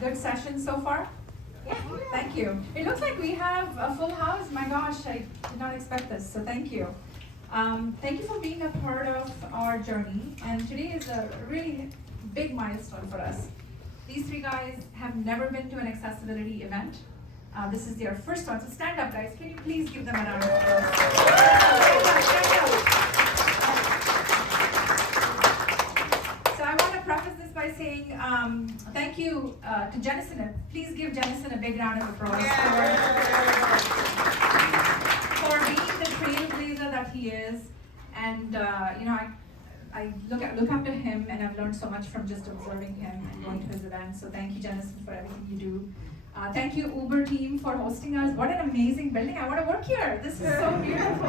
Good session so far? Yeah. Thank you. It looks like we have a full house. My gosh, I did not expect this, so thank you. Thank you for being a part of our journey, and today is a really big milestone for us. These three guys have never been to an accessibility event. This is their first one, so stand up, guys. Can you please give them a round of applause? Stand up. So I want to preface this by saying thank you to Jennison. Please give Jennison a big round of applause for being the trailblazer that he is. And I look up to him, and I've learned so much from just observing him and going to his events. So thank you, Jennison, for everything you do. Thank you, Uber team, for hosting us. What an amazing building. I want to work here. This is so beautiful.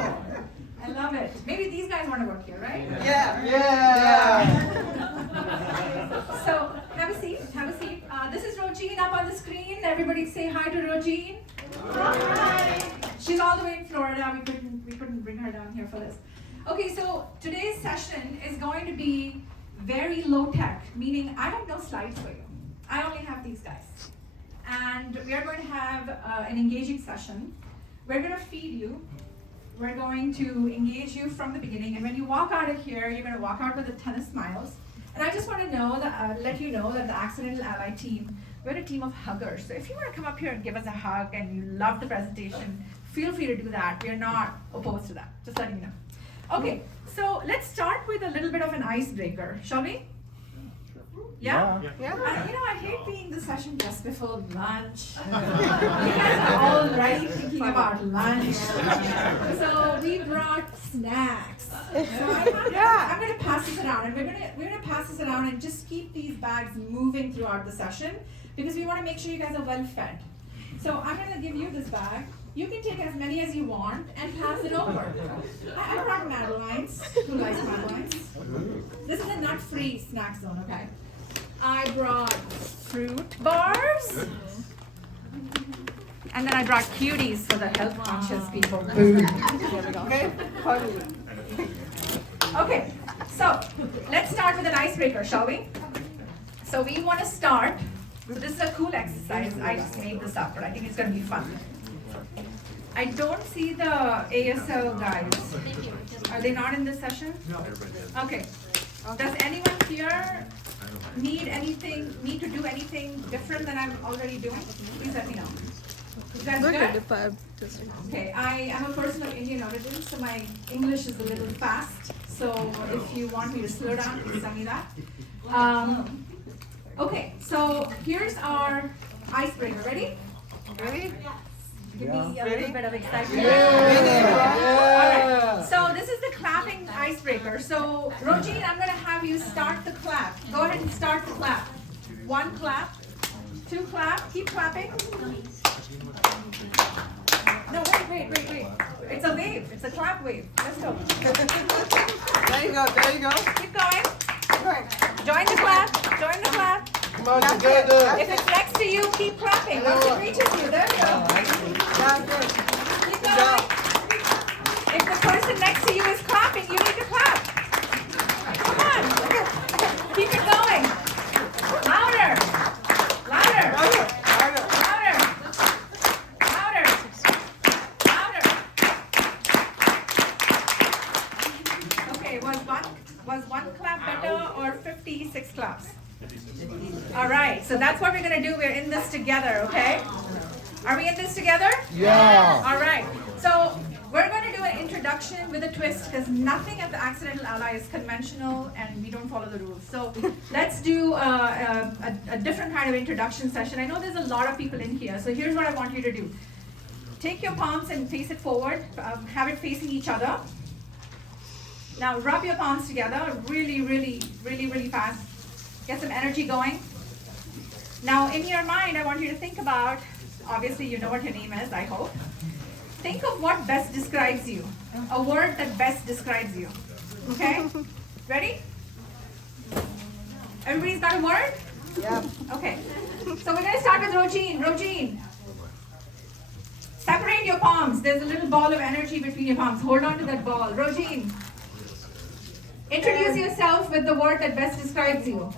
I love it. Maybe these guys want to work here, right? Yeah. So have a seat. This is Rojeen up on the screen. Everybody say hi to Rojeen. Hi. She's all the way in Florida. We couldn't bring her down here for this. Okay, so today's session is going to be very low tech, meaning I have no slides for you. I only have these guys. And we are going to have an engaging session. We're going to feed you. We're going to engage you from the beginning. And when you walk out of here, you're going to walk out with a ton of smiles. And I just want to know that, let you know that the Accidental Ally team, we're a team of huggers. So if you want to come up here and give us a hug and you love the presentation, feel free to do that. We're not opposed to that. Just letting you know. Okay, so let's start with a little bit of an icebreaker, shall we? Yeah? I hate being the session just before lunch. You guys are all right thinking about lunch. So we brought snacks. So I'm going to pass this around, and we're going to pass this around and just keep these bags moving throughout the session because we want to make sure you guys are well fed. So I'm going to give you this bag. You can take as many as you want and pass it over. I brought Madeleines. Who likes Madeleines? This is a nut-free snack zone, okay? I brought fruit bars. And then I brought cuties for the health-conscious people. Okay, so let's start with an icebreaker, shall we? So we want to start. So this is a cool exercise. I just made this up, but I think it's going to be fun. I don't see the ASL guys. Are they not in this session? No. Okay. Does anyone here need to do anything different than I'm already doing? Please let me know. You guys good? Okay, I am a person of Indian origin, so my English is a little fast. So if you want me to slow down, please tell me that. Okay, so here's our icebreaker. Ready? Ready? Give me a little bit of excitement. All right. So this is the clapping icebreaker. So Rojeen, I'm going to have you start the clap. Go ahead and start the clap. 1 clap, 2 clap. Keep clapping. No, wait. It's a wave. It's a clap wave. Let's go. There you go. Keep going. Join the clap. Come on, together. If it's next to you, keep clapping. Once it reaches you, there you go. Keep going. If the person next to you is clapping, you need to clap. Come on. Keep it going. Louder. Okay, was one clap better or 56 claps? All right, so that's what we're going to do. We're in this together, okay? Are we in this together? Yeah. All right, so we're going to do an introduction with a twist because nothing at the Accidental Ally is conventional and we don't follow the rules. So let's do a different kind of introduction session. I know there's a lot of people in here, so here's what I want you to do. Take your palms and face it forward. Have it facing each other. Now rub your palms together really fast. Get some energy going. Now in your mind, I want you to think about, obviously you know what your name is, I hope. Think of what best describes you. A word that best describes you. Okay? Ready? Everybody's got a word? Yeah. Okay. So we're going to start with Rojeen. Rojeen. Separate your palms. There's a little ball of energy between your palms. Hold on to that ball. Rojeen. Introduce yourself with the word that best describes you.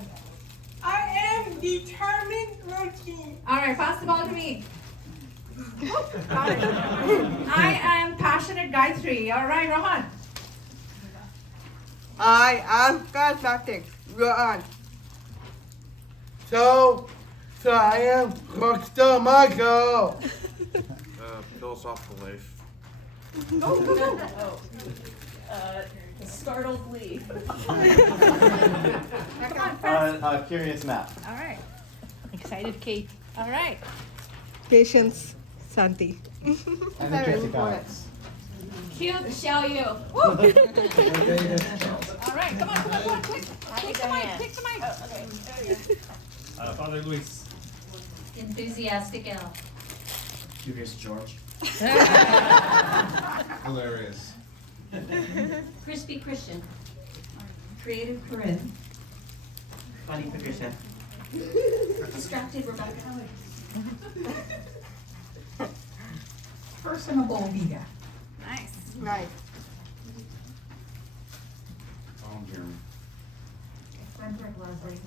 I am Determined routine. All right, pass the ball to me. Got it. I am passionate Gayatri. All right, Rohan. I am charismatic. Rohan. So I am Rockstar Michael. Philosophical life. Go, go, go. Startled leaf. Come on, fast. Curious Matt. All right. Excited Kate. All right. Patience, Santi. Energetic Alex. Cute Xiao Yu. All right, come on, quick. Take the mic, take the mic. Father Luis. Enthusiastic L. Curious George. Hilarious. Crispy Christian. Creative Corinne. Funny Patricia. Distracted Rebecca. Personable Vega. Nice. Right. Jeremy. Frederick Leslie.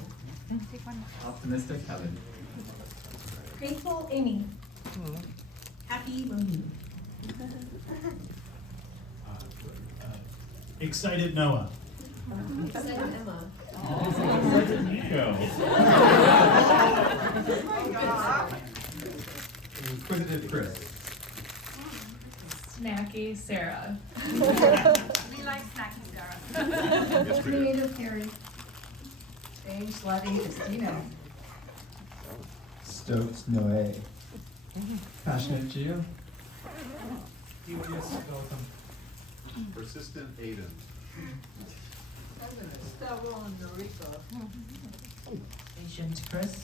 Take one. Optimistic Helen. Grateful Amy. Happy Mooney. Excited Noah. Excited Emma. Nico. Inquisitive Chris. Snacky Sarah. We like snacky Sarah. Yes, we do. Creative Harry. Stage slutty Christina. Stokes Noe. Passionate Gio. Persistent Aiden. Patient Chris.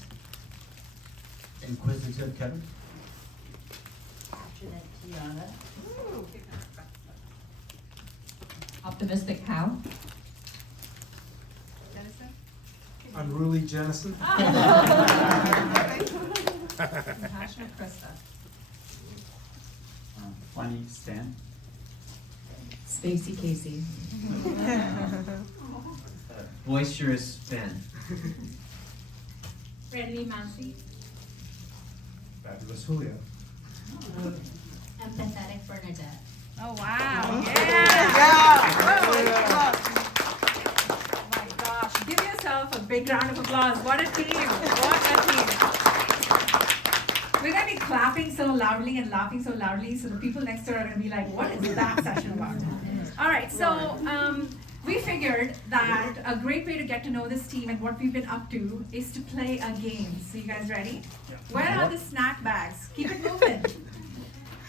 Inquisitive Kevin. Passionate Tiana. Optimistic Hal. Unruly Jennison. Compassionate Krista. Funny Stan. Spacey Casey. Boisterous Ben. Friendly Mancy. Fabulous Julio. Empathetic Bernadette. Oh wow. Oh my gosh. Give yourself a big round of applause. What a team. What a team. We're going to be clapping so loudly and laughing so loudly, so the people next door are going to be like, what is that session about? All right, so we figured that a great way to get to know this team and what we've been up to is to play a game. So you guys ready? Where are the snack bags? Keep it moving.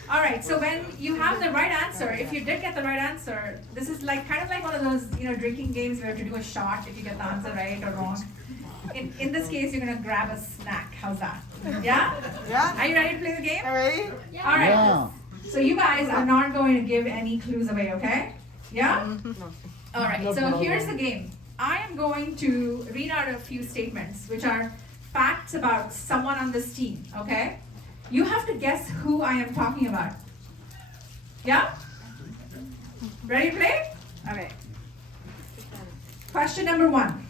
All right, so when you have the right answer, if you did get the right answer, this is like kind of like one of those, drinking games where you have to do a shot if you get the answer right or wrong. In this case, you're gonna grab a snack. How's that? Yeah? Yeah. Are you ready to play the game? Ready? All right. So you guys are not going to give any clues away, okay? Yeah? All right, so here's the game. I am going to read out a few statements, which are facts about someone on this team, okay? You have to guess who I am talking about. Yeah? Ready to play? Okay. Question number 1.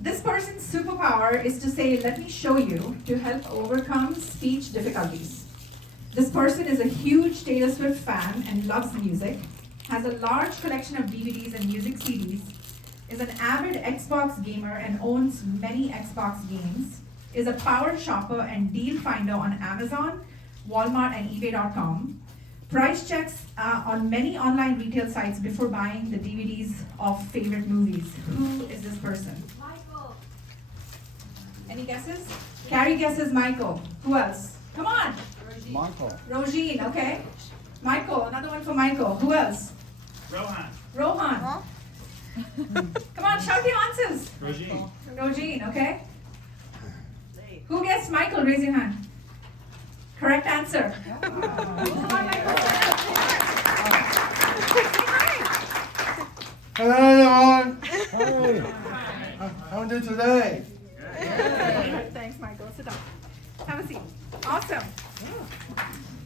This person's superpower is to say, let me show you, to help overcome speech difficulties. This person is a huge Taylor Swift fan and loves music, has a large collection of DVDs and music CDs, is an avid Xbox gamer and owns many Xbox games, is a power shopper and deal finder on Amazon, Walmart, and eBay.com, price checks on many online retail sites before buying the DVDs of favorite movies. Who is this person? Michael. Any guesses? Carrie guesses Michael. Who else? Come on. Michael. Rogine, okay. Michael, another one for Michael. Who else? Rohan. Rohan. Come on, shout your answers. Rogine. Rogine, okay. Who guessed Michael? Raise your hand. Correct answer. Come on, Michael. Hello, everyone. Hi. How are you doing today? Thanks, Michael. Sit down. Have a seat. Awesome.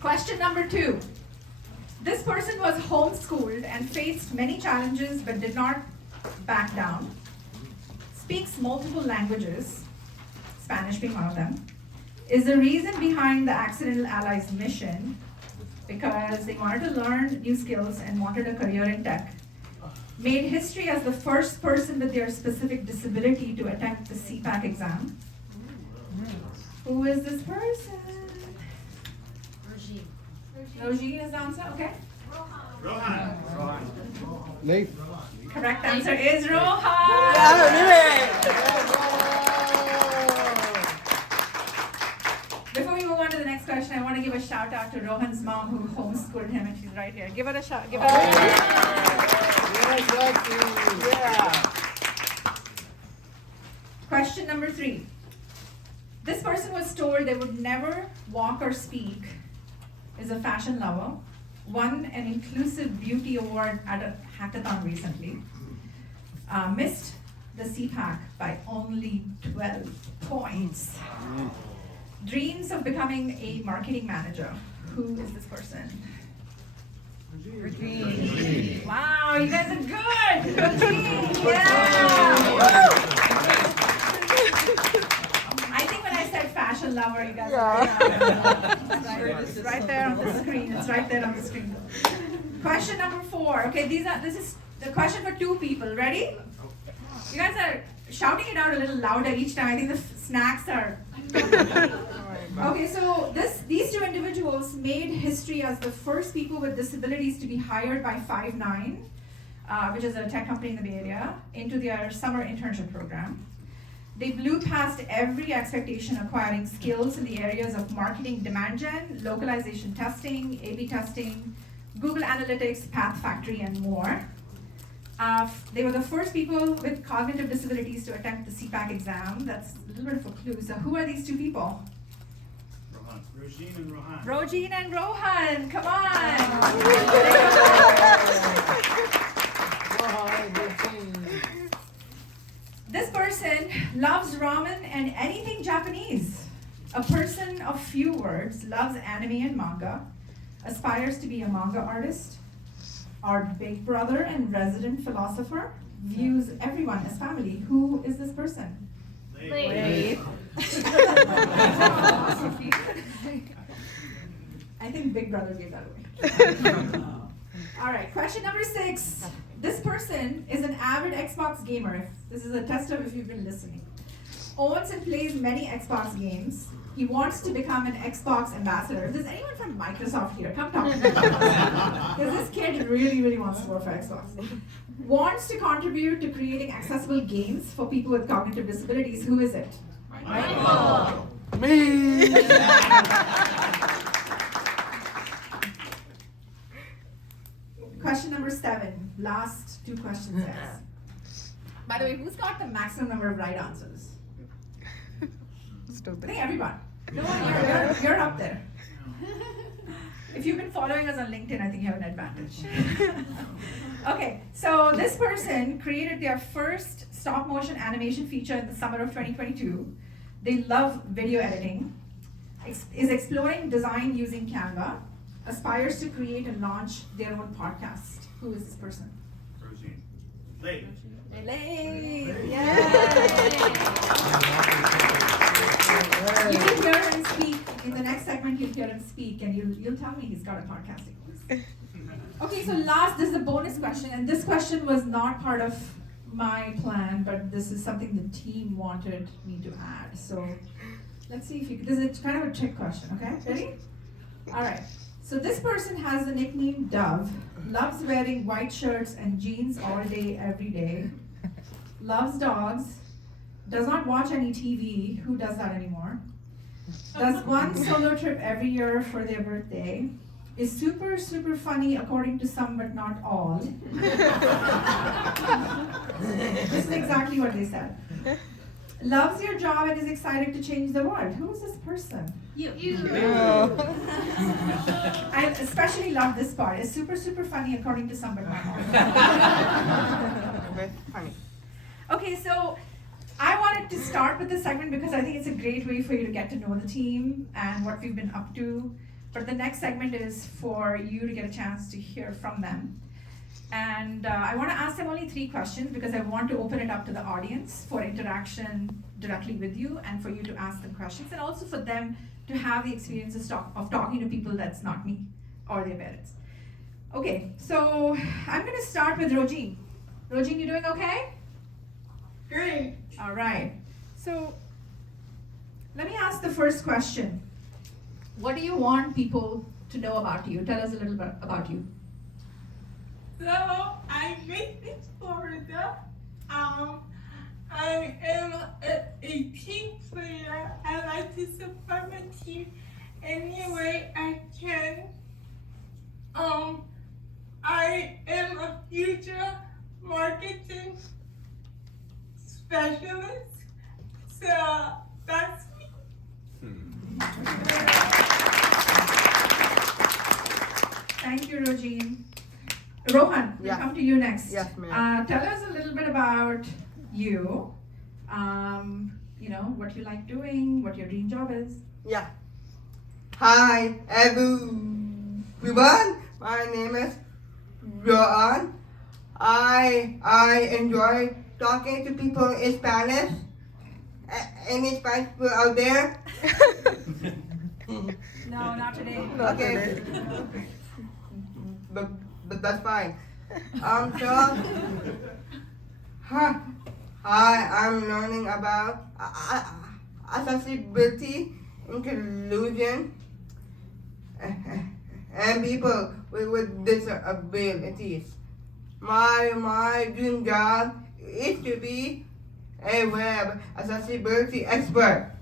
Question number 2. This person was homeschooled and faced many challenges but did not back down. Speaks multiple languages. Spanish being one of them, is the reason behind the Accidental Allies mission because they wanted to learn new skills and wanted a career in tech. Made history as the first person with their specific disability to attempt the CPAC exam. Who is this person? Rojin is the answer, okay? Rohan. Nate. Correct answer is Rohan. Before we move on to the next question, I want to give a shout out to Rohan's mom who homeschooled him, and she's right here. Give her a shout. Give her a shout. Yes, Lexi. Yeah. Question number 3. This person was told they would never walk or speak, is a fashion lover, won an inclusive beauty award at a hackathon recently, missed the CPAC by only 12 points. Dreams of becoming a marketing manager. Who is this person? Regine. Wow, you guys are good. Regine, yeah. I think when I said fashion lover, you guys are it's right there on the screen. It's right there on the screen. Question number 4. Okay, this is the question for 2 people. Ready? You guys are shouting it out a little louder each time. I think the snacks are. Okay, so these 2 individuals made history as the first people with disabilities to be hired by Five9, which is a tech company in the Bay Area, into their summer internship program. They blew past every expectation, acquiring skills in the areas of marketing demand gen, localization testing, A/B testing, Google Analytics, Path Factory, and more. They were the first people with cognitive disabilities to attempt the CPAC exam. That's a little bit of a clue. So who are these 2 people? Rohan. Rojin and Rohan. Rojin and Rohan, come on! This person loves ramen and anything Japanese. A person of few words, loves anime and manga, aspires to be a manga artist, our big brother and resident philosopher, views everyone as family. Who is this person? Wait. I think Big Brother gave that away. All right, question number 6. This person is an avid Xbox gamer. This is a test of if you've been listening. Owns and plays many Xbox games. He wants to become an Xbox ambassador. If there's anyone from Microsoft here, come talk to me. Because this kid really, really wants to work for Xbox. Wants to contribute to creating accessible games for people with cognitive disabilities. Who is it? Michael. Me. Question number 7. Last 2 questions, guys. By the way, who's got the maximum number of right answers? I think everyone. No one, you're up there. If you've been following us on LinkedIn, I think you have an advantage. Okay, so this person created their first stop motion animation feature in the summer of 2022. They love video editing, is exploring design using Canva, aspires to create and launch their own podcast. Who is this person? Rojin. Late. Lay. Yay! You will hear him speak. In the next segment, you'll hear him speak, and you'll tell me he's got a podcasting voice. Okay, so this is a bonus question, and this question was not part of my plan, but this is something the team wanted me to add. So let's see if this is kind of a trick question, okay? Ready? All right. So this person has the nickname Dove, loves wearing white shirts and jeans all day, every day, loves dogs, does not watch any TV, who does that anymore, does one solo trip every year for their birthday, is super, super funny according to some but not all. This is exactly what they said. Loves your job and is excited to change the world. Who is this person? You. I especially love this part. It's super, super funny according to some but not all. Okay, so I wanted to start with this segment because I think it's a great way for you to get to know the team and what we've been up to. But the next segment is for you to get a chance to hear from them. And I want to ask them only 3 questions because I want to open it up to the audience for interaction directly with you and for you to ask them questions, and also for them to have the experiences of talking to people that's not me or their parents. Okay, so I'm gonna start with Rojin. Rojin, you doing okay? Great. All right. So let me ask the first question. What do you want people to know about you? Tell us a little bit about you. So I make this Florida. I am a team player. I like to support my team any way I can. I am a future marketing specialist. So that's me. Thank you, Rojin. Rohan, we'll Yeah. come to you next. Yes, ma'am. Tell us a little bit about you. You know, what you like doing, what your dream job is. Yeah. Hi, everyone. My name is Rohan. I enjoy talking to people in Spanish. Any Spanish people out there? No, not today. Okay. But that's fine. So, I'm learning about accessibility, inclusion, and people with disabilities. My dream job is to be a web accessibility expert.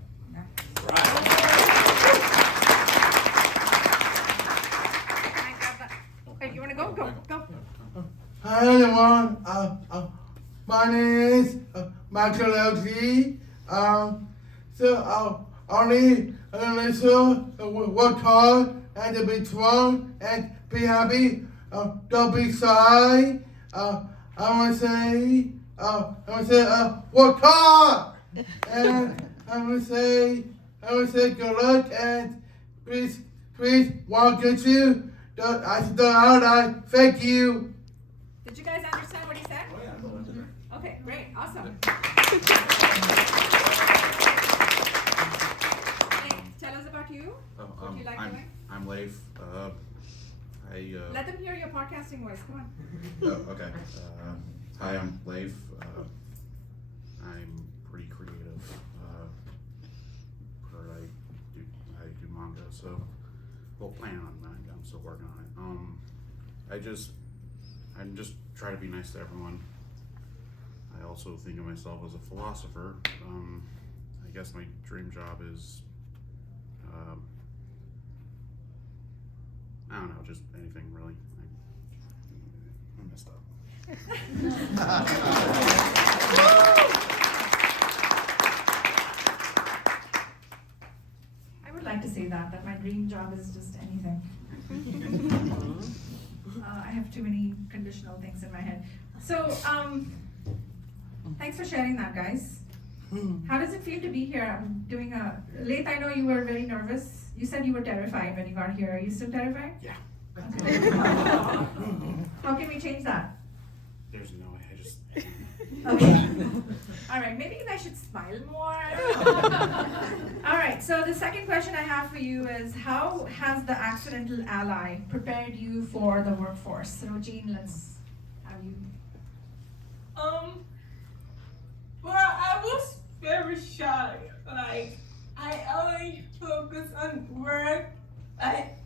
Hey, you wanna go? Go. Hi everyone. My name is Michael LG. So only work hard and to be strong and be happy. Don't be shy. I want to say work hard. And I want to say good luck and please walk at you. Thank you. Did you guys understand what he said? Okay, great, awesome. Hey, tell us about you. What you like doing? I'm Leif. Let them hear your podcasting voice. Come on. Okay. Hi, I'm Leif. I'm pretty creative. I do manga, so we'll plan on manga. I'm still working on it. I just try to be nice to everyone. I also think of myself as a philosopher. I guess my dream job is, I don't know, just anything really. I messed up. I would like to say that my dream job is just anything. I have too many conditional things in my head. So, thanks for sharing that, guys. How does it feel to be here? I'm doing Leith, I know you were very nervous. You said you were terrified when you got here. Are you still terrified? Yeah. Okay. How can we change that? There's no way. I just. Okay. All right, maybe I should smile more. All right, so the second question I have for you is, how has the Accidental Ally prepared you for the workforce? Rojin, let's have you. Well, I was very shy. Like, I only focus on work.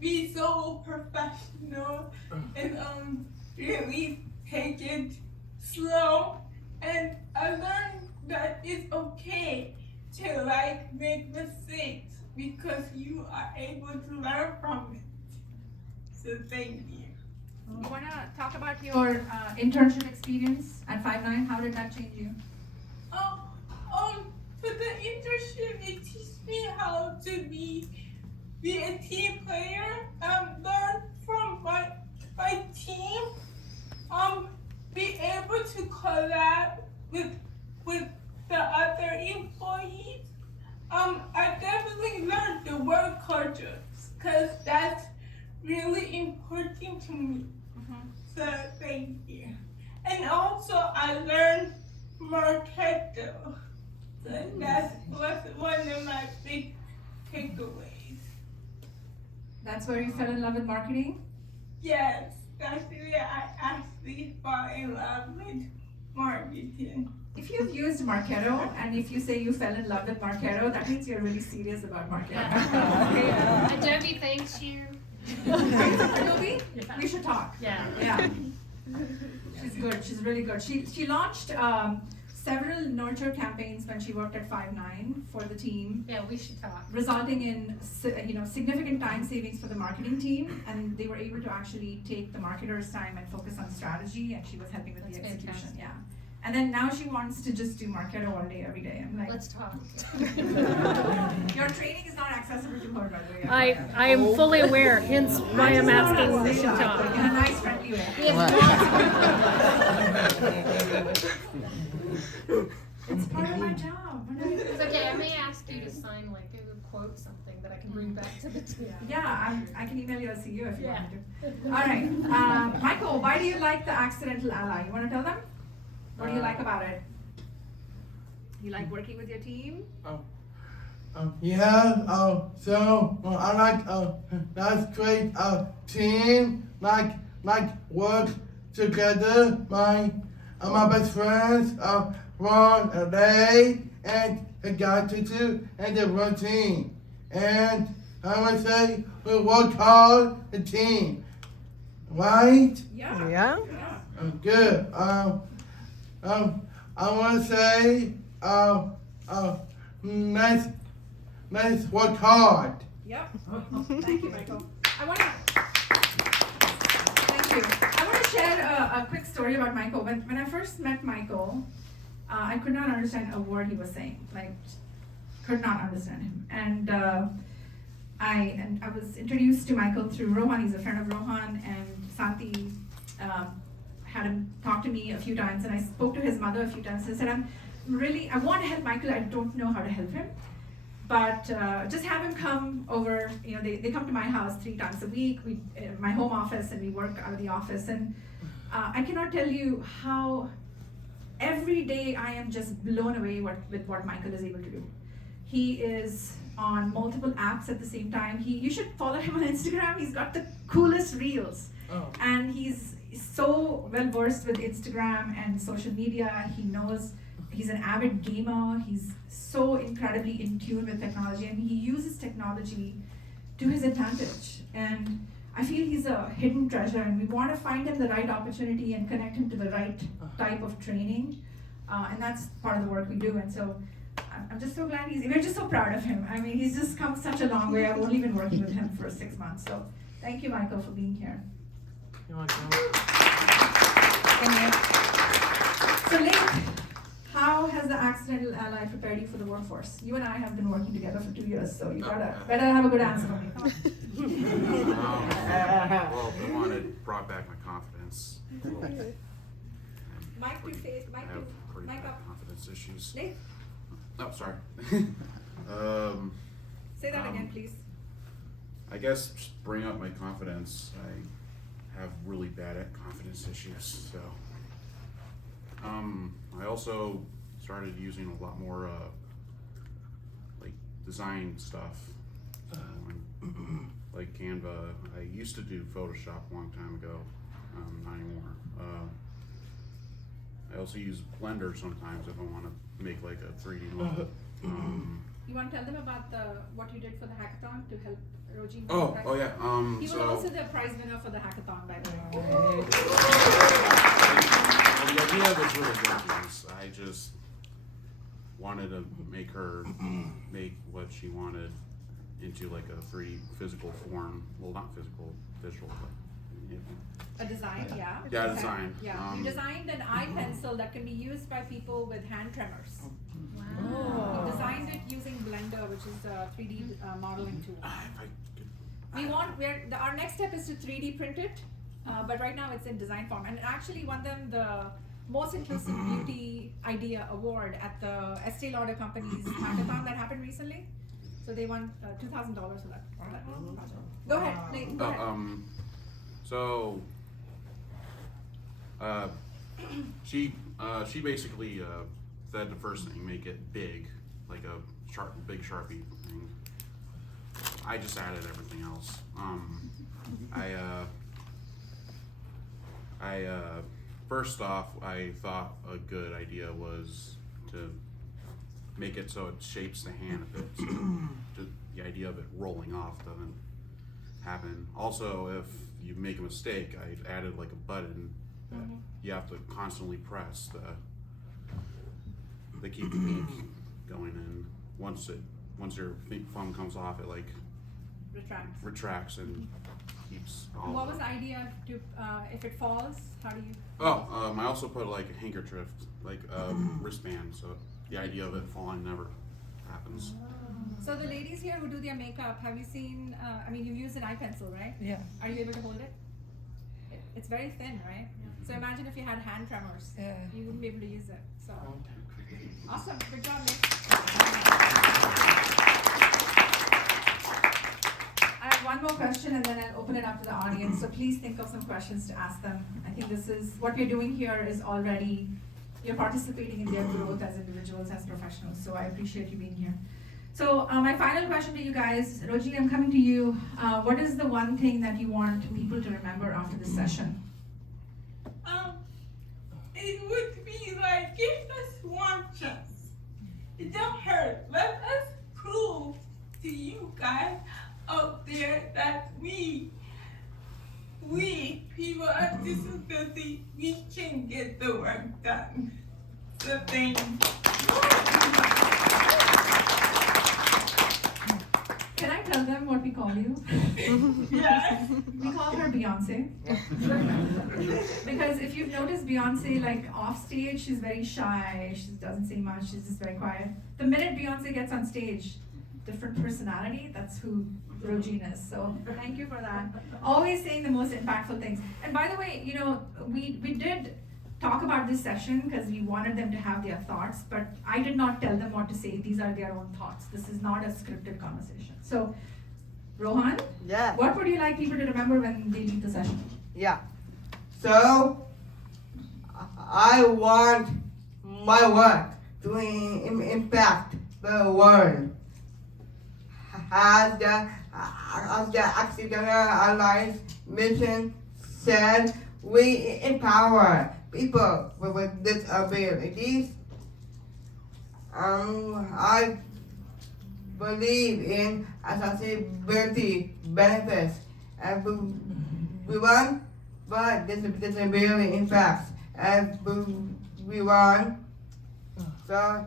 Be so professional and really take it slow. And I learned that it's okay to like make mistakes because you are able to learn from it. So thank you. You want to talk about your internship experience at 5'9"? How did that change you? For the internship, it teaches me how to be a team player. Learn from my team. Be able to collab with the other employees. I definitely learned the work culture because that's really important to me. So thank you. And also I learned Marketo. So that's That's where you fell in love with marketing? Yes, that's where I actually fall in love with marketing. If you've used Marketo and if you say you fell in love with Marketo, that means you're really serious about Marketo. Adobe thanks you. Adobe, we should talk. Yeah. Yeah. She's good. She's really good. She launched several nurture campaigns when she worked at Five9 for the team, Yeah, we should talk. resulting in significant time savings for the marketing team, and they were able to actually take the marketers' time and focus on strategy, and she was helping with That's the execution. fantastic. Yeah. And then now she wants to just do Marketo all day, every day. I'm like, Let's talk. your training is not accessible to her, by the way. I am fully aware, hence why I'm asking we should In talk. a nice, friendly way. It's part of my job. What do I do? It's okay, I may ask you to sign like a quote, something that I can bring back to the team. Yeah, I can email you a CEO if you Yeah. want me to. All right, Michael, why do you like the Accidental Ally? You want to tell them? What do you like about it? You like working with your team? Yeah, so I like that's great team like work together. My best friends run a day and the gratitude and the routine. And I would say we work hard the team. Right? Yeah. Good. I want to say let's work hard. Yep. Thank you, Michael. Thank you. I want to share a quick story about Michael. When I first met Michael, I could not understand a word he was saying. Like, could not understand him. And I was introduced to Michael through Rohan. He's a friend of Rohan, and Santi had him talk to me a few times, and I spoke to his mother a few times. I said, I want to help Michael. I don't know how to help him. But just have him come over. They come to my house 3 times a week. My home office, and we work out of the office. And I cannot tell you how every day I am just blown away with what Michael is able to do. He is on multiple apps at the same time. You should follow him on Instagram. He's got the coolest reels. And he's so well versed with Instagram and social media. He's an avid gamer. He's so incredibly in tune with technology, and he uses technology to his advantage. And I feel he's a hidden treasure, and we want to find him the right opportunity and connect him to the right type of training. And that's part of the work we do. And so I'm just so glad we're just so proud of him. I mean, he's just come such a long way. I've only been working with him for 6 months. So thank you, Michael, for being here. You want to go? So Link, how has the Accidental Ally prepared you for the workforce? You and I have been working together for 2 years, so you better have a good answer for me. Come on. Well, for one, it brought back my confidence. Mike, please say it. I Mike, have pretty Mike bad up. confidence issues. Link, Oh, sorry. say that again, please. I guess just bring up my confidence. I have really bad confidence issues, so. I also started using a lot more like design stuff, like Canva. I used to do Photoshop a long time ago, not anymore. I also use Blender sometimes if I want to make like a 3D model. You want to tell them about what you did for the hackathon to help Roji? Oh yeah. He was also the prize winner for the hackathon, by the way. Well, the idea was really good. I just wanted to make her make what she wanted into like a 3D physical form. Well, not physical, digital, but A design, yeah. Yeah, Okay. design. Yeah, we designed an eye pencil that can be used by people with hand tremors. Wow. We designed it using Blender, which is a 3D modeling tool. if I could, Our next step is to 3D print it, but right now it's in design form. And it actually won them the Most Inclusive Beauty Idea Award at the Estee Lauder Company's hackathon that happened recently. So they won $2,000 for that project. Go ahead, Nate, go ahead. So she basically said the first thing, make it big, like a big Sharpie thing. I just added everything else. First off, I thought a good idea was to make it so it shapes the hand a bit. So the idea of it rolling off doesn't happen. Also, if you make a mistake, I added like a button that you have to constantly press to keep the ink going in. Once your foam comes off, it like retracts and keeps all. And what of was it. the idea to if it falls, how do you? Oh, I also put like a handkerchief, like a wristband, so the idea of it falling never happens. So the ladies here who do their makeup, have you seen? I mean, you use an eye pencil, right? Yeah. Are you able to hold it? It's very thin, right? So imagine if you had hand tremors, Yeah. you wouldn't be able to use it. So awesome, good job, Nick. I have one more question and then I'll open it up to the audience. So please think of some questions to ask them. I think this is what we're doing here is already you're participating in their growth as individuals, as professionals. So I appreciate you being here. So my final question to you guys, Roji, I'm coming to you. What is the one thing that you want people to remember after this session? It would be like, give us one chance. It don't hurt. Let us prove to you guys out there that we people with disability, we can get the work done. So thank you. Can I tell them what we call you? Yeah. We call her Beyonce. Because if you've noticed Beyonce, like off stage, she's very shy, she doesn't say much, she's just very quiet. The minute Beyonce gets on stage, different personality, that's who Rojin is. So thank you for that. Always saying the most impactful things. And by the way, you know, we did talk about this session because we wanted them to have their thoughts, but I did not tell them what to say. These are their own thoughts. This is not a scripted conversation. So, Rohan, Yeah. what would you like people to remember when they leave the session? Yeah. So, I want my work to impact the world. As the Accidental Alliance mission said, we empower people with disabilities. I believe in accessibility benefits everyone, but disability impacts everyone. So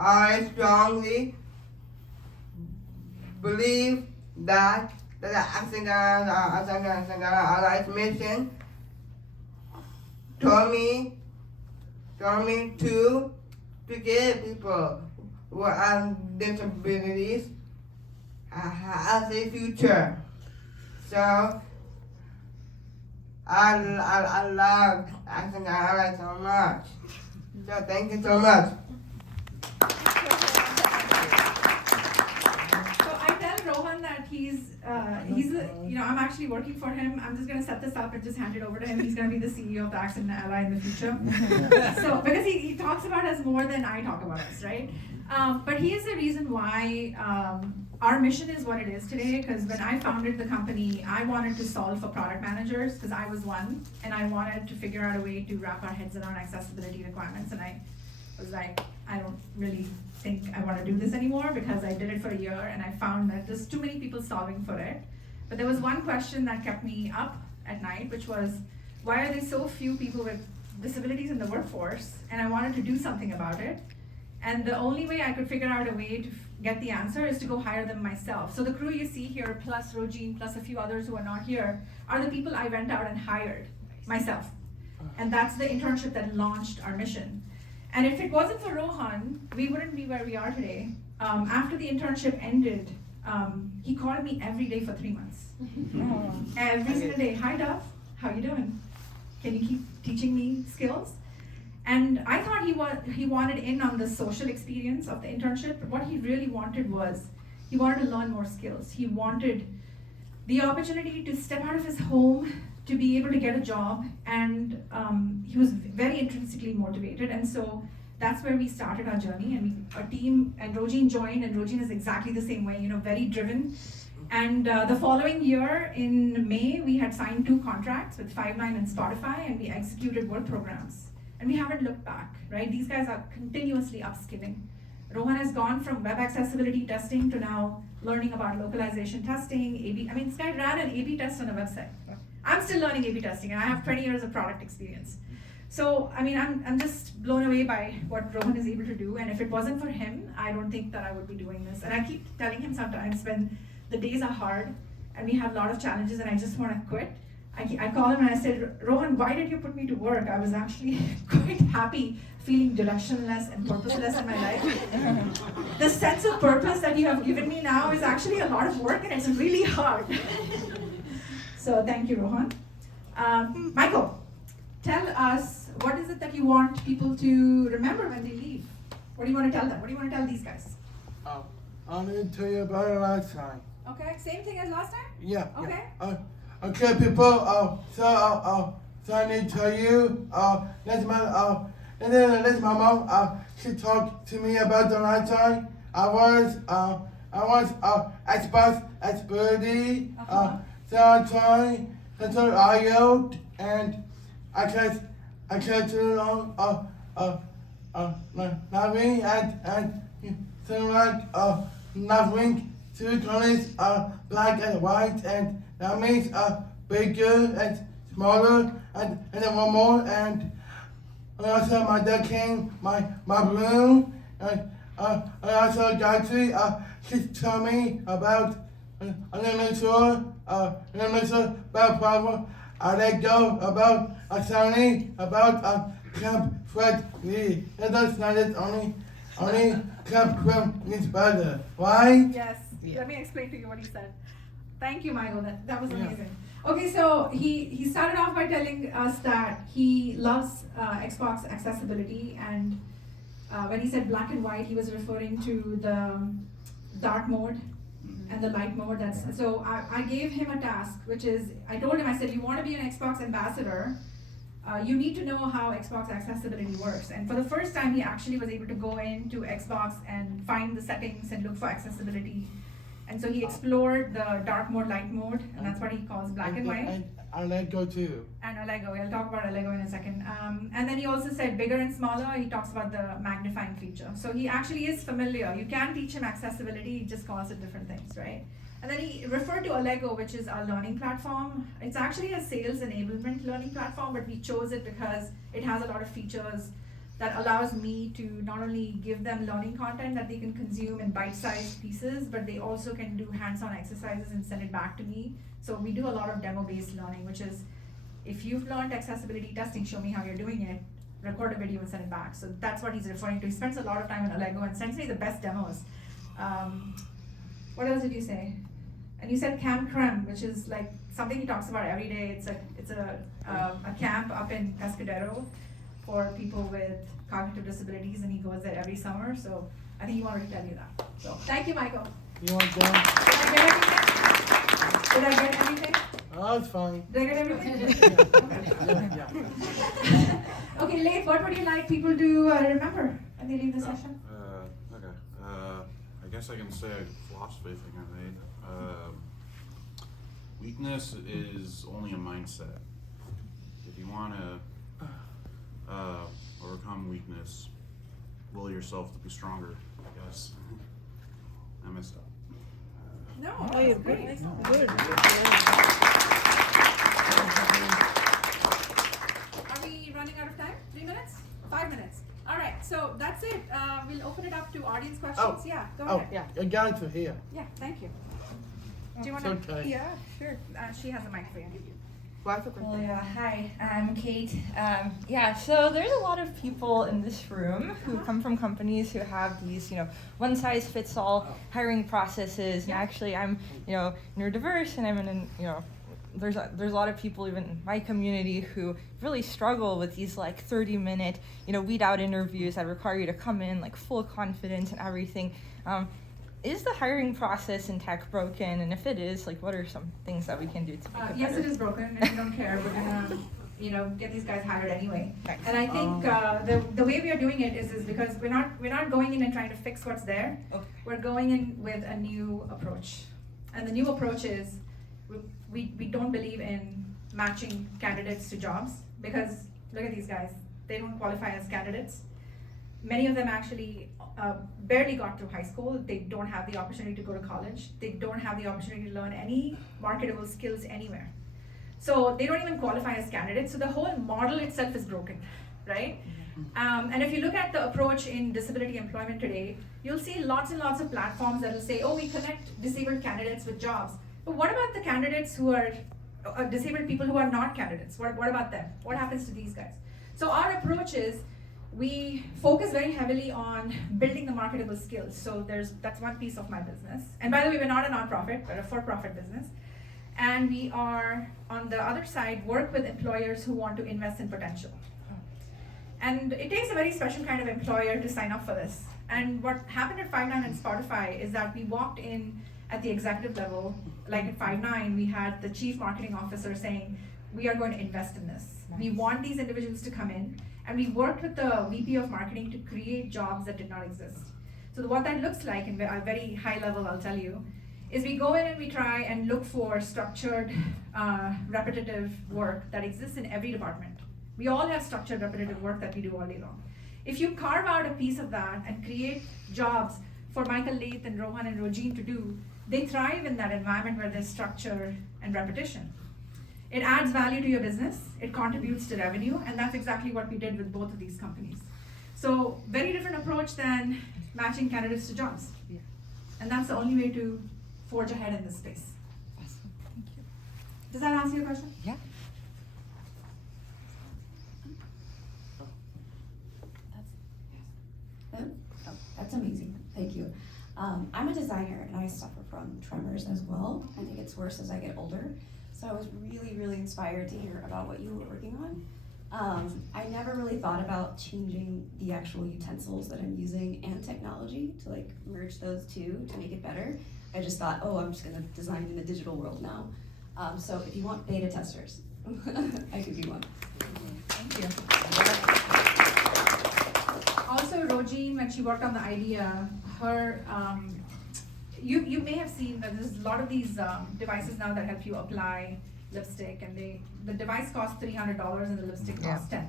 I strongly believe that the Accidental Alliance mission told me to give people who have disabilities as a future. So I love Accidental Alliance so much. So thank you so much. So I tell Rohan that he's I'm actually working for him. I'm just gonna set this up and just hand it over to him. He's gonna be the CEO of the Accident Ally in the future. So because he talks about us more than I talk about us, right? But he is the reason why our mission is what it is today. Because when I founded the company, I wanted to solve for product managers because I was one, and I wanted to figure out a way to wrap our heads around accessibility requirements. And I was like, I don't really think I want to do this anymore because I did it for a year and I found that there's too many people solving for it. But there was one question that kept me up at night, which was, why are there so few people with disabilities in the workforce? And I wanted to do something about it. And the only way I could figure out a way to get the answer is to go hire them myself. So the crew you see here, plus Rojin, plus a few others who are not here, are the people I went out and hired myself. And that's the internship that launched our mission. And if it wasn't for Rohan, we wouldn't be where we are today. After the internship ended, he called me every day for 3 months. Every single day, hi Duff, how you doing? Can you keep teaching me skills? And I thought he wanted in on the social experience of the internship, but what he really wanted was, he wanted to learn more skills. He wanted the opportunity to step out of his home, to be able to get a job, and he was very intrinsically motivated. And so that's where we started our journey, and our team, and Rojin joined, and Rojin is exactly the same way, very driven. And the following year, in May, we had signed 2 contracts with Five9 and Spotify, and we executed work programs. And we haven't looked back, right? These guys are continuously upskilling. Rohan has gone from web accessibility testing to now learning about localization testing, A/B. I mean, this guy ran an A/B test on a website. I'm still learning A/B testing, and I have 20 years of product experience. So, I mean, I'm just blown away by what Rohan is able to do. And if it wasn't for him, I don't think that I would be doing this. And I keep telling him sometimes when the days are hard and we have a lot of challenges and I just want to quit, I call him and I said, Rohan, why did you put me to work? I was actually quite happy feeling directionless and purposeless in my life. The sense of purpose that you have given me now is actually a lot of work and it's really hard. So thank you, Rohan. Michael, tell us, what is it that you want people to remember when they leave? What do you want to tell them? What do you want to tell these guys? I need to tell you about it last time. Okay, same thing as last time? Yeah. Okay. Yeah. Okay, people. So I need to tell you. That's my. And then that's my mom. She talked to me about the last time. I was Xbox accessibility. So I yelled and I tried to nothing and so like nothing two colors black and white, and that means bigger and smaller and then one more, and also my dad came my room, and also Gayatri she told me about about problem. I let go about Sony, about Camp Fred Lee. And that's not it, only Camp Fred is better. Why? Yes. Yeah. Let me explain to you what he said. Thank you, Michael. That was amazing. Okay, so he started off by telling us that he loves Xbox accessibility, and when he said black and white, he was referring to the dark mode and the light mode. So I gave him a task, which is, I told him, I said, you want to be an Xbox ambassador, you need to know how Xbox accessibility works. And for the first time, he actually was able to go into Xbox and find the settings and look for accessibility. And so he explored the dark mode, light mode, and that's what he calls black and white. I let go too. And Allego, we'll talk about Allego in a second. And then he also said bigger and smaller. He talks about the magnifying feature. So he actually is familiar. You can teach him accessibility, he just calls it different things, right? And then he referred to Allego, which is our learning platform. It's actually a sales enablement learning platform, but we chose it because it has a lot of features that allows me to not only give them learning content that they can consume in bite-sized pieces, but they also can do hands-on exercises and send it back to me. So we do a lot of demo-based learning, which is, if you've learned accessibility testing, show me how you're doing it, record a video and send it back. So that's what he's referring to. He spends a lot of time in Allego and sends me the best demos. What else did you say? And you said Camp Creme, which is like something he talks about every day. It's a camp up in Pescadero for people with cognitive disabilities, and he goes there every summer. So I think he wanted to tell you that. So thank you, Michael. You want that? Did I get everything? Oh, it's fine. Did I get everything? Yeah. Okay, Leif, what would you like people to remember when they leave the session? Okay. I guess I can say a philosophy thing I made. Weakness is only a mindset. If you want to overcome weakness, will yourself to be stronger, I guess. I messed up. No, you're great. Good. Are we running out of time? 3 minutes? 5 minutes? All right, so that's it. We'll open it up to audience questions. Yeah, go ahead. I got it to here. Yeah, thank you. Do you want It's to? okay. Yeah, sure. She has a mic for you. Well, yeah, hi, I'm Kate. So there's a lot of people in this room who come from companies who have these, one-size-fits-all hiring processes. And actually, I'm, neurodiverse, and I'm in, there's a lot of people even in my community who really struggle with these 30-minute, weed out interviews that require you to come in full confidence and everything. Is the hiring process in tech broken? And if it is, what are some things that we can do to make it better? Yes, it is broken. If you don't care, we're gonna get these guys hired anyway. Nice. And I think the way we are doing it is because we're not going in and trying to fix what's there. Okay. We're going in with a new approach, and the new approach is we don't believe in matching candidates to jobs, because look at these guys, they don't qualify as candidates. Many of them actually barely got through high school. They don't have the opportunity to go to college. They don't have the opportunity to learn any marketable skills anywhere. So they don't even qualify as candidates. So the whole model itself is broken, right? And if you look at the approach in disability employment today, you'll see lots and lots of platforms that will say, oh, we connect disabled candidates with jobs. But what about the candidates who are disabled people who are not candidates? What about them? What happens to these guys? So our approach is we focus very heavily on building the marketable skills. So that's one piece of my business. And by the way, we're not a nonprofit, we're a for-profit business. And we are, on the other side, work with employers who want to invest in potential. And it takes a very special kind of employer to sign up for this. And what happened at Five9 and Spotify is that we walked in at the executive level, like at Five9, we had the chief marketing officer saying, we are going to invest in this. Nice. We want these individuals to come in, and we worked with the VP of marketing to create jobs that did not exist. So what that looks like, in a very high level, I'll tell you, is we go in and we try and look for structured, repetitive work that exists in every department. We all have structured, repetitive work that we do all day long. If you carve out a piece of that and create jobs for Michael Lath and Rohan and Rojin to do, they thrive in that environment where there's structure and repetition. It adds value to your business, it contributes to revenue, and that's exactly what we did with both of these companies. So, very different approach than matching candidates to jobs. Yeah. And that's the only way to forge ahead in this space. Awesome. Thank you. Does that answer your question? Yeah. That's amazing. Thank you. I'm a designer and I suffer from tremors as well, and it gets worse as I get older. So I was really, really inspired to hear about what you were working on. I never really thought about changing the actual utensils that I'm using and technology to like merge those two to make it better. I just thought, oh, I'm just gonna design in the digital world now. So if you want beta testers, I could be one. Thank you. Also, Rojin, when she worked on the idea, her, you may have seen that there's a lot of these devices now that help you apply lipstick, and the device costs $300 and the lipstick costs $10.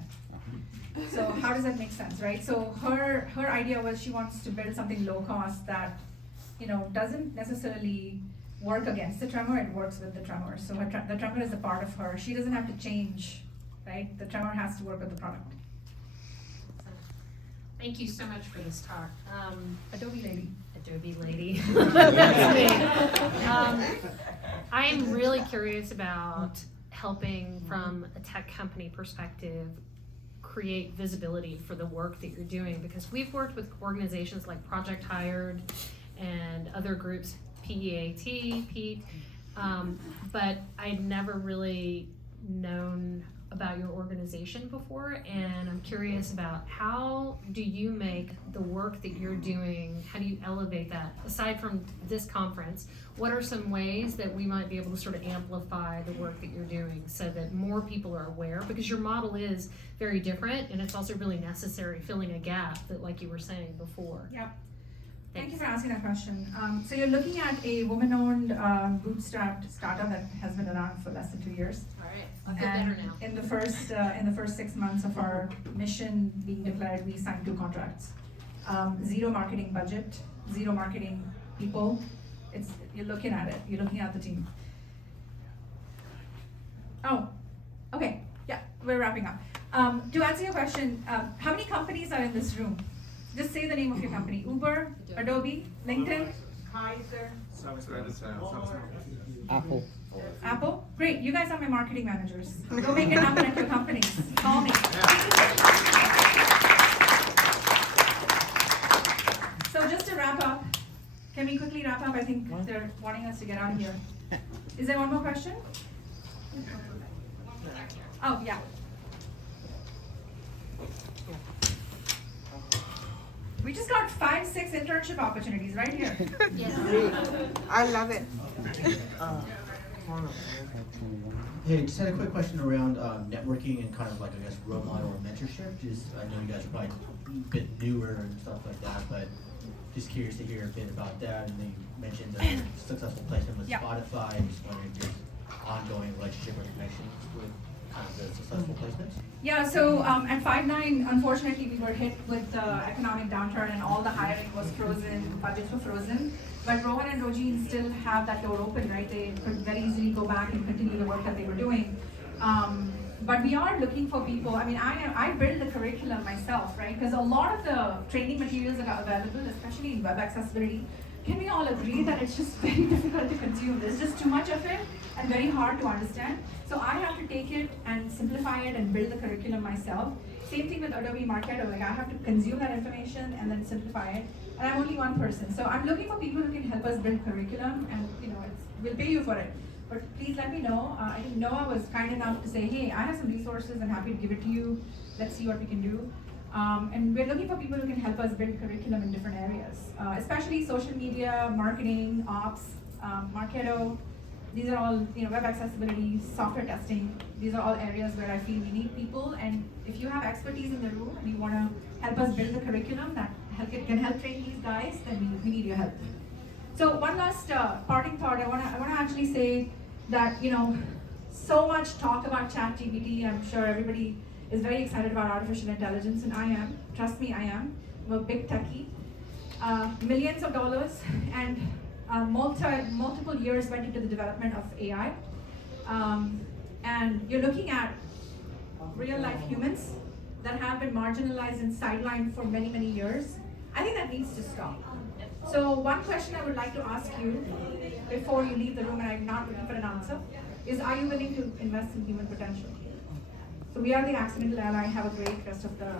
So how does that make sense, right? So her idea was she wants to build something low cost that, doesn't necessarily work against the tremor, it works with the tremor. So the tremor is a part of her. She doesn't have to change, right? The tremor has to work with the product. Thank you so much for this talk. Adobe lady. Adobe lady. That's me. I'm really curious about helping from a tech company perspective create visibility for the work that you're doing, because we've worked with organizations like Project Hired and other groups, PEAT, but I'd never really known about your organization before, and I'm curious about how do you make the work that you're doing, how do you elevate that? Aside from this conference, what are some ways that we might be able to sort of amplify the work that you're doing so that more people are aware? Because your model is very different, and it's also really necessary, filling a gap that, like you were saying before. Yeah. Thank you for asking that question. So you're looking at a woman-owned, bootstrapped startup that has been around for less than 2 years. All right, I'll feel better now. In the first 6 months of our mission being declared, we signed 2 contracts. Zero marketing budget, zero marketing people. You're looking at it. You're looking at the team. Oh, okay. Yeah, we're wrapping up. To answer your question, how many companies are in this room? Just say the name of your company. Uber, Adobe, LinkedIn, Kaiser. Apple. Apple. Great, you guys are my marketing managers. Go make it happen at your companies. Call me. So just to wrap up, can we quickly wrap up? I think they're wanting us to get out of here. Is there one more question? Oh, yeah. We just got 5, 6 internship opportunities right here. Yes. I love it. Come on up, man. Hey, just had a quick question around networking and kind of like, I guess, role model or mentorship. Just, I know you guys are probably a bit newer and stuff like that, but just curious to hear a bit about that. And then you mentioned a successful placement with Yeah. Spotify. Just wondering if there's ongoing relationship or connections with kind of the successful placements. Yeah, so at Five9, unfortunately, we were hit with the economic downturn and all the hiring was frozen, budgets were frozen. But Rohan and Rojin still have that door open, right? They could very easily go back and continue the work that they were doing. But we are looking for people. I mean, I build the curriculum myself, right? Because a lot of the training materials that are available, especially in web accessibility, can we all agree that it's just very difficult to consume? There's just too much of it and very hard to understand. So I have to take it and simplify it and build the curriculum myself. Same thing with Adobe Marketo, like I have to consume that information and then simplify it. And I'm only one person. So I'm looking for people who can help us build curriculum and we'll pay you for it. But please let me know. I think Noah was kind enough to say, hey, I have some resources, I'm happy to give it to you. Let's see what we can do. And we're looking for people who can help us build curriculum in different areas, especially social media, marketing, ops, Marketo. These are all, web accessibility, software testing. These are all areas where I feel we need people. And if you have expertise in the room and you want to help us build the curriculum that can help train these guys, then we need your help. So one last parting thought. I want to actually say that so much talk about ChatGPT. I'm sure everybody is very excited about artificial intelligence, and I am. Trust me, I am. I'm a big techie. Millions of dollars and multiple years went into the development of AI. And you're looking at real life humans that have been marginalized and sidelined for many, many years. I think that needs to stop. So one question I would like to ask you before you leave the room, and I'm not looking for an answer, is are you willing to invest in human potential? So we are the Accidental Ally. Have a great rest of the